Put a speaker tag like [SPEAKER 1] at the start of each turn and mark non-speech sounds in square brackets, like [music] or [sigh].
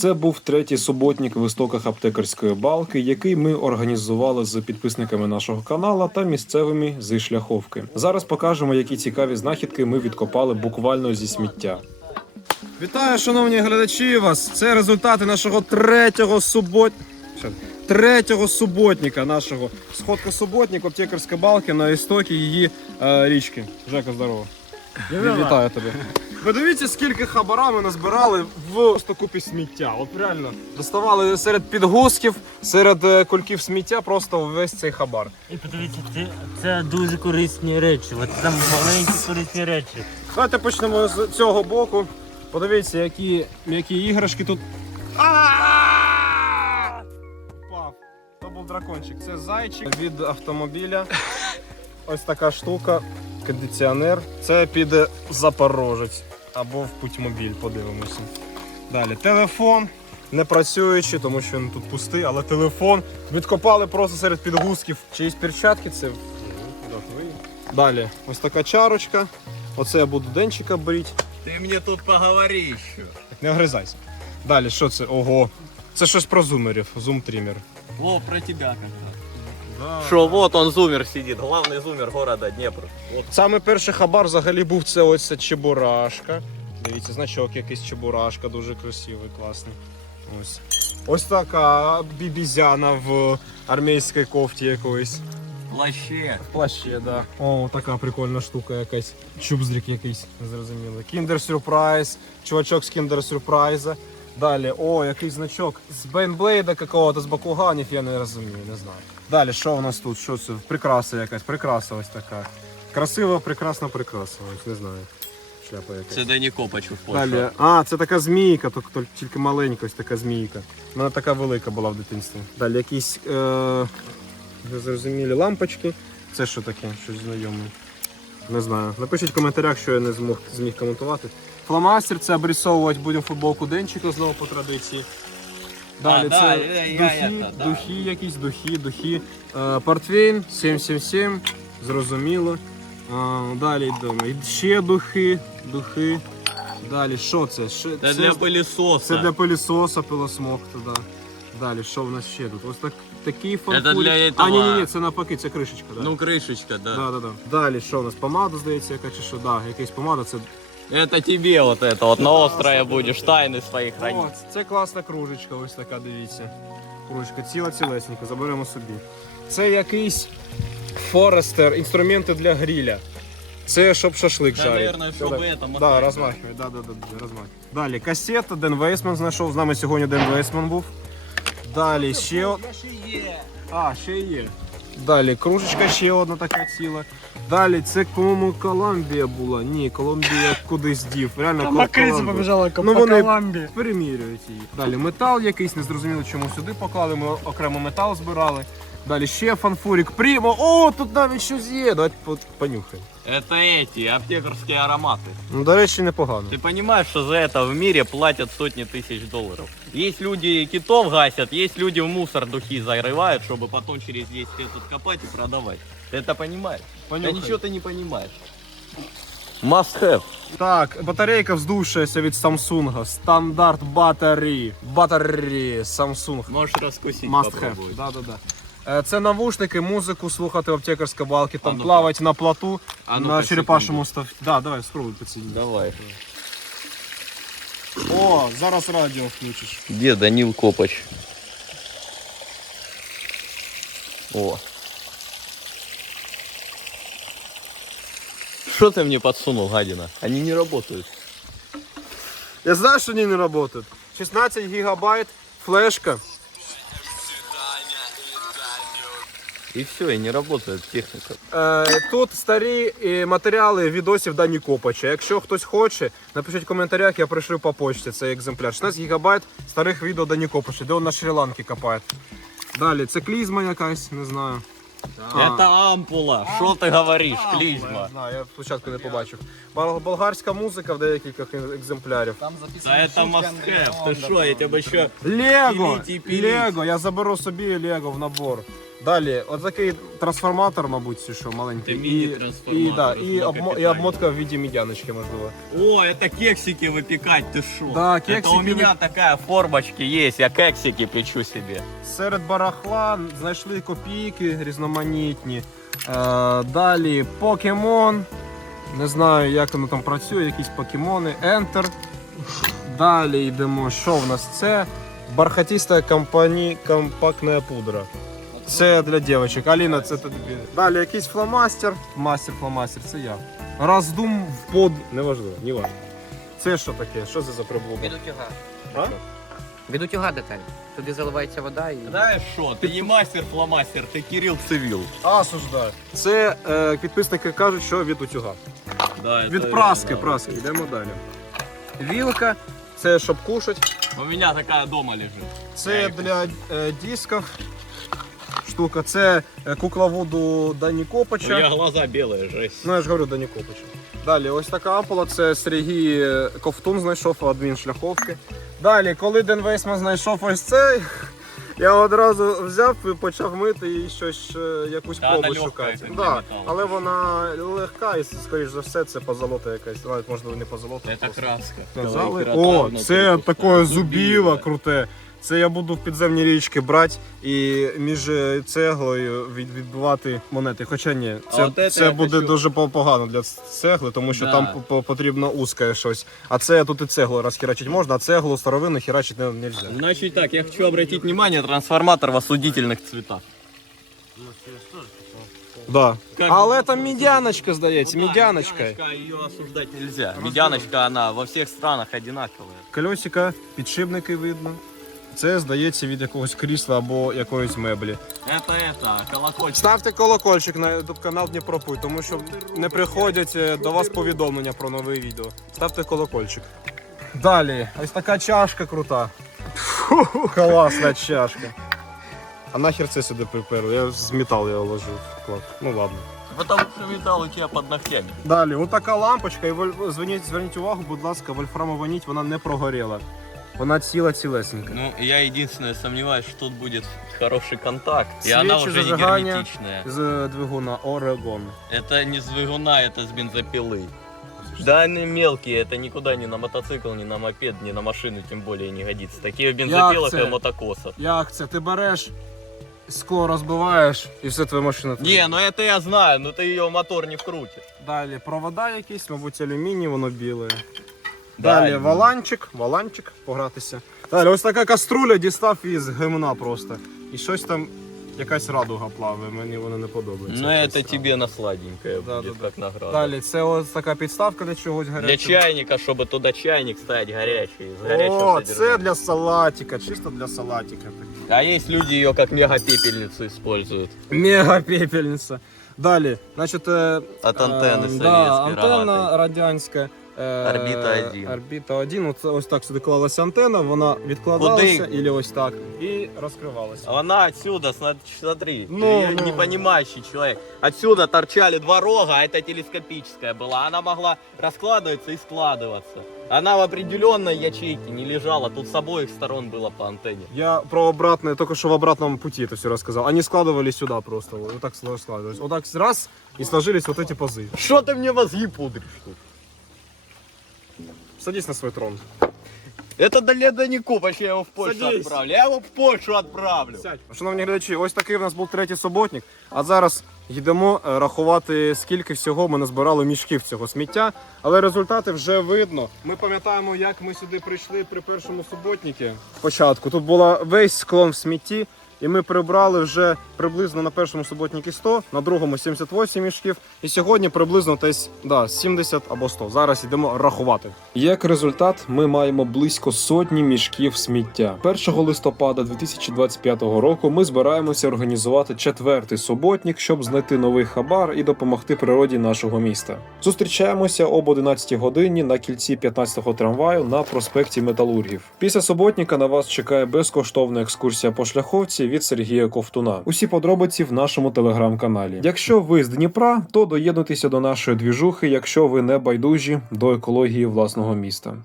[SPEAKER 1] Це був третій суботник в істоках аптекарської балки, який ми організували з підписниками нашого каналу та місцевими зі шляховки. Зараз покажемо, які цікаві знахідки ми відкопали буквально зі сміття. Вітаю, шановні глядачі! Вас це результати нашого третього субот... третього суботника нашого сходка суботник аптекарська балки на істокі її е, річки. Жека, здорово. Вітаю тебе. Ви дивіться, скільки хабара ми назбирали в просто купі сміття. От реально доставали серед підгузків, серед е, кульків сміття, просто весь цей хабар.
[SPEAKER 2] І подивіться, це, це дуже корисні речі. От там маленькі корисні речі.
[SPEAKER 1] Давайте почнемо з цього боку. Подивіться, які м'які іграшки тут. А! Впав. То був дракончик. Це зайчик від автомобіля. Ось така штука, кондиціонер. Це під Запорожець або в путьмобіль, подивимося. Далі телефон. Не працюючи, тому що він тут пустий, але телефон відкопали просто серед підгузків. Чиїсь перчатки це Далі, ось така чарочка. Оце я буду денчика брити.
[SPEAKER 3] Ты мне тут поговори еще.
[SPEAKER 1] Не огризайся. Далі, що це? Ого. Це щось про зумерів, зум-трімер.
[SPEAKER 3] Во, про тебя когда. Шо, вот он зумер сидит, главный зумер города Днепр. Вот.
[SPEAKER 1] Саме перший хабар взагалі був це ось ця чебурашка. Дивіться, значок якийсь чебурашка, дуже красивий, класний. Ось. Ось така бібізяна в армійській кофті якоїсь.
[SPEAKER 3] Плаще.
[SPEAKER 1] В плащі, да. О, така прикольна штука якась. Чубзрік якийсь, зрозуміло. Кіндер Сюрприз, чувачок з Кіндер Сюрпрайза. Далі, о, який значок з Бейнблейда какого-то з Бакуганів, я не розумію, не знаю. Далі, що у нас тут? Що це? Прикраса якась, прикраса ось така. Красива, прекрасна прикраса, ось не знаю. Шляпа якась.
[SPEAKER 3] Це Дені Копачу в
[SPEAKER 1] Далі. А, це така змійка, тільки, тільки маленька, ось така змійка. Вона така велика була в дитинстві. Далі якісь е, незрозумілі лампочки. Це що таке? Щось знайоме. Не знаю. Напишіть в коментарях, що я не змог зміг коментувати. Фломастер це обрисовувати будемо футболку денчика знову по традиції. Далі
[SPEAKER 3] А,
[SPEAKER 1] це
[SPEAKER 3] да, я- я
[SPEAKER 1] духи,
[SPEAKER 3] да.
[SPEAKER 1] духи якісь, духи, духи. Е, портвейн 777, зрозуміло. А, далі йдемо. І Ще духи, духи. Далі, що це? Ще-
[SPEAKER 3] Це для пилісоса.
[SPEAKER 1] це для пилісоса пилосмок туди. Далі, що в нас ще тут? Ось так, такий фанфурик.
[SPEAKER 3] для
[SPEAKER 1] А,
[SPEAKER 3] этого-
[SPEAKER 1] ні, ні, ні, це навпаки, це кришечка. Да.
[SPEAKER 3] Ну, кришечка, да.
[SPEAKER 1] да, да, да. Далі, що у нас? Помада, здається, яка чи що? Да, якась помада, це.
[SPEAKER 3] Это тебе вот это вот на острове будешь тайны свои
[SPEAKER 1] О,
[SPEAKER 3] хранить.
[SPEAKER 1] це класна кружечка, ось така, дивіться. Кружечка, ціла цілесенька, заберемо собі. Це якийсь Форестер, інструменти для гриля. Це щоб шашлик жарити.
[SPEAKER 3] Наверное, чтобы
[SPEAKER 1] Да,
[SPEAKER 3] это
[SPEAKER 1] Да,
[SPEAKER 3] мотать.
[SPEAKER 1] розмахує, да, да, да, да, розмахує. Далі касета, Ден Вейсман знайшов. З нами сьогодні Ден Вейсман був. Далі ще. о- А, ще є. Далі кружечка ще одна така ціла. Далі це, кому Коламбія Колумбія була. Ні, Колумбія кудись дів. Реально
[SPEAKER 4] Там
[SPEAKER 1] Кол-
[SPEAKER 4] Макриця
[SPEAKER 1] Колумбія.
[SPEAKER 4] побіжала
[SPEAKER 1] Ну,
[SPEAKER 4] по
[SPEAKER 1] вони-
[SPEAKER 4] Колумбії.
[SPEAKER 1] Перемірюють її. Далі метал якийсь, незрозуміло, чому сюди поклали. Ми окремо метал збирали. Далі ще фанфурик. Прімо. О, тут навіть щось є. Давайте по- понюхаємо.
[SPEAKER 3] Это эти аптекарские ароматы.
[SPEAKER 1] Ну, до речі, непогано.
[SPEAKER 3] Ты понимаешь, что за это в мире платят сотни тысяч долларов? Есть люди китов гасят, есть люди в мусор духи зарывают, чтобы потом через 10 лет откопать и продавать. Ты это понимаешь? Да
[SPEAKER 1] Понюхай.
[SPEAKER 3] ничего ты не понимаешь. Must have.
[SPEAKER 1] Так, батарейка вздувшаяся від Samsung. Стандарт батареї. Батареї Samsung.
[SPEAKER 3] Можешь раскусить
[SPEAKER 1] Must have.
[SPEAKER 3] попробовать.
[SPEAKER 1] Да, да, да. Е, Це навушники, музику слухати в аптекарська балки, там
[SPEAKER 3] А ну-ка.
[SPEAKER 1] плавати на плоту,
[SPEAKER 3] А ну,
[SPEAKER 1] на
[SPEAKER 3] по
[SPEAKER 1] черепашому став. Да, давай, спробуй поцінити.
[SPEAKER 3] Давай.
[SPEAKER 1] О, зараз радіо включиш.
[SPEAKER 3] Где Данил Копач? О. Что ты мне подсунул, гадина? Они не работают.
[SPEAKER 1] Я знаю, що вони не працюють. 16 гігабайт, флешка.
[SPEAKER 3] И все, и не работает техника.
[SPEAKER 1] Е, тут старі е, матеріали відосів Дані Копача. Якщо хтось хоче, напишіть в коментарях, я пришлю по почті цей екземпляр. 16 гігабайт старих відео Дані Копача, де він на Шрі-Ланки копає. Далі, це клізма якась, не знаю. А.
[SPEAKER 3] Это ампула. Что ты говоришь,
[SPEAKER 1] Я
[SPEAKER 3] клизма?
[SPEAKER 1] знаю, я спочатку не побачив. Бол- Болгарська музика в деяких екземплярів.
[SPEAKER 3] Да это must have. Ты что, я тебя еще...
[SPEAKER 1] Лего!
[SPEAKER 3] Пиліть і пиліть.
[SPEAKER 1] Лего! Я заберу собі Лего в набор. Далі, отакий трансформатор, мабуть, чи що маленький.
[SPEAKER 3] Це
[SPEAKER 1] І,
[SPEAKER 3] міні-трансформатор
[SPEAKER 1] і, да,
[SPEAKER 3] з
[SPEAKER 1] і, обмо, і
[SPEAKER 3] блокопитання.
[SPEAKER 1] обмотка в віді медяночки, можливо.
[SPEAKER 3] О, это кексики выпекать, ты шо?
[SPEAKER 1] Да,
[SPEAKER 3] Это
[SPEAKER 1] кексики
[SPEAKER 3] у меня такая формочки есть, я кексики печу себе.
[SPEAKER 1] Серед барахла знайшли копійки різноманітні. Е, далі покемон. Не знаю, як воно там працює, якісь покемони. Enter. Далі йдемо. Що в нас це? Бархатиста компані... компактна пудра. Це для дівчинок. Аліна, це тобі. Далі якийсь фломастер. Мастер фломастер, це я. Роздум в под. Неважливо, не важливо. Це що таке? Що це за приблуда?
[SPEAKER 4] Від утюга.
[SPEAKER 1] А?
[SPEAKER 4] Від утюга деталь. Туди заливається вода і.
[SPEAKER 3] Знаешь что, ты не мастер-фломастер, ты Кирилл Цивил.
[SPEAKER 1] Осуждаю. Це е, підписники кажуть, що від утюга.
[SPEAKER 3] Да, это
[SPEAKER 1] Від праски,
[SPEAKER 3] верно.
[SPEAKER 1] праски, йдемо далі. Вілка, це щоб кушать.
[SPEAKER 3] У меня такая дома лежит.
[SPEAKER 1] Це для е, дисків. Штука, це е, кукла воду Дані Копача.
[SPEAKER 3] глаза белые, жесть.
[SPEAKER 1] Ну я ж говорю Дані Копача. Далі, ось така ампула, це Сергій е, Ковтун знайшов адмін шляховки. Далі, коли Ден Вейсман знайшов ось цей, [laughs] я одразу взяв і почав мити і щось, е, якусь
[SPEAKER 3] Та
[SPEAKER 1] пробу шукати. Да, але вона легка і, скоріш за все, це позолота якась. Навіть можливо не позолота.
[SPEAKER 3] Это
[SPEAKER 1] просто.
[SPEAKER 3] краска.
[SPEAKER 1] О, це
[SPEAKER 3] пускай.
[SPEAKER 1] таке зубіло круте. Це я буду в підземні річки брати і між е, цеглою від, відбивати монети. Хоча ні, це,
[SPEAKER 3] от це
[SPEAKER 1] це
[SPEAKER 3] я
[SPEAKER 1] буде
[SPEAKER 3] хочу-
[SPEAKER 1] дуже по- погано для цегли, тому що
[SPEAKER 3] Да.
[SPEAKER 1] там по- по- потрібно узке щось. А це тут і цеглу розхерачити можна, а цеглу старовину херачити не можна.
[SPEAKER 3] Значит так, я хочу обратить внимание, трансформатор в осудительных цветах.
[SPEAKER 1] Да.
[SPEAKER 3] Как
[SPEAKER 1] Але там медяночка, здається,
[SPEAKER 3] Ну
[SPEAKER 1] медяночка.
[SPEAKER 3] медяночка, ее осуждать нельзя. Медяночка, она во всех странах одинаковая.
[SPEAKER 1] Кольосика, підшипники видно. Це, здається, від якогось крісла або якоїсь меблі.
[SPEAKER 3] Это это, колокольчик.
[SPEAKER 1] Ставте колокольчик на YouTube канал Дніпропуй, тому що не приходять е, до вас повідомлення про нове відео. Ставте колокольчик. Далі, ось така чашка крута. Фу, класна чашка. А нахер це сюди приперли? Я з металу його ложив. Клас. Ну ладно.
[SPEAKER 3] Потому что металл у тебя под ногтями.
[SPEAKER 1] Далі, ось така лампочка, і воль- зверніть, зверніть увагу, будь ласка, вольфрамова нить, вона не прогоріла. Вона ціла цілесенька.
[SPEAKER 3] Ну, я единственное сомневаюсь, что тут будет хороший контакт. И она
[SPEAKER 1] Свечи
[SPEAKER 3] уже не
[SPEAKER 1] зажигания.
[SPEAKER 3] герметичная.
[SPEAKER 1] З двигуна Орегон.
[SPEAKER 3] Это не с двигуна, это с бензопилы. Да, они мелкие, это никуда ни на мотоцикл, ни на мопед, ни на машину тем более не годится. Такие в бензопилах
[SPEAKER 1] це?
[SPEAKER 3] и мотокосах.
[SPEAKER 1] Як це? Ти береш, скло розбиваєш і все твоя машина.
[SPEAKER 3] Не, ну это я знаю, но ты ее мотор не вкрутишь.
[SPEAKER 1] Далі провода якісь, мабуть, алюміній, воно біле.
[SPEAKER 3] Да,
[SPEAKER 1] Далі валанчик, валанчик погратися. Далі ось така каструля дістав із гимна просто. І щось там, якась радуга плаває, мені воно не подобається.
[SPEAKER 3] Ну
[SPEAKER 1] радуга.
[SPEAKER 3] тебе на сладенькое
[SPEAKER 1] Да,
[SPEAKER 3] будет,
[SPEAKER 1] да,
[SPEAKER 3] как награда.
[SPEAKER 1] Далі, це ось така підставка для чогось
[SPEAKER 3] Для чайника, чтобы туда чайник ставить горячий, с горячим
[SPEAKER 1] О, це для салатика, чисто для салатика.
[SPEAKER 3] А есть люди ее как мега-пепельницу используют.
[SPEAKER 1] Мега пепельниця. Далі, значить, е,
[SPEAKER 3] От антенни
[SPEAKER 1] е,
[SPEAKER 3] совєтської
[SPEAKER 1] да, антенна
[SPEAKER 3] рогатої.
[SPEAKER 1] радянська. е,
[SPEAKER 3] Орбіта 1.
[SPEAKER 1] Орбіта 1. Оце ось так сюди клалася антенна, вона відкладалася,
[SPEAKER 3] Куди?
[SPEAKER 1] і ось так, і розкривалася.
[SPEAKER 3] Она отсюда, сна- смотри,
[SPEAKER 1] Ну,
[SPEAKER 3] ты
[SPEAKER 1] ну.
[SPEAKER 3] непонимающий человек. Отсюда торчали два рога, а это телескопическая была. Она могла раскладываться и складываться. Она в определенной ячейке не лежала, тут с обоих сторон было по антенне.
[SPEAKER 1] Я про обратное, только что в обратном пути это все рассказал. Они складывались сюда просто, вот так складывались. Вот так раз, и сложились вот эти пазы.
[SPEAKER 3] Что ты мне мозги пудришь тут?
[SPEAKER 1] Садись на свой трон.
[SPEAKER 3] Это до Леда не я его в Польшу
[SPEAKER 1] Садись.
[SPEAKER 3] отправлю. Я его в Польшу отправлю.
[SPEAKER 1] Шановні глядачі, ось такий в нас був третій суботник. А зараз йдемо е, рахувати, скільки всього ми назбирали мішків цього сміття. Але результати вже видно. Ми пам'ятаємо, як ми сюди прийшли при першому суботнику. Спочатку тут була весь склон в смітті. І ми прибрали вже приблизно на першому суботнику 100, на другому 78 мішків. І сьогодні приблизно десь да, 70 або 100. Зараз йдемо рахувати. Як результат, ми маємо близько сотні мішків сміття. 1 листопада 2025 року ми збираємося організувати четвертий суботник, щоб знайти новий хабар і допомогти природі нашого міста. Зустрічаємося об 11 годині на кільці 15-го трамваю на проспекті Металургів. Після суботника на вас чекає безкоштовна екскурсія по шляховці від Сергія Ковтуна. Усі подробиці в нашому телеграм-каналі. Якщо ви з Дніпра, то доєднуйтеся до нашої двіжухи, якщо ви не байдужі до екології власного міста.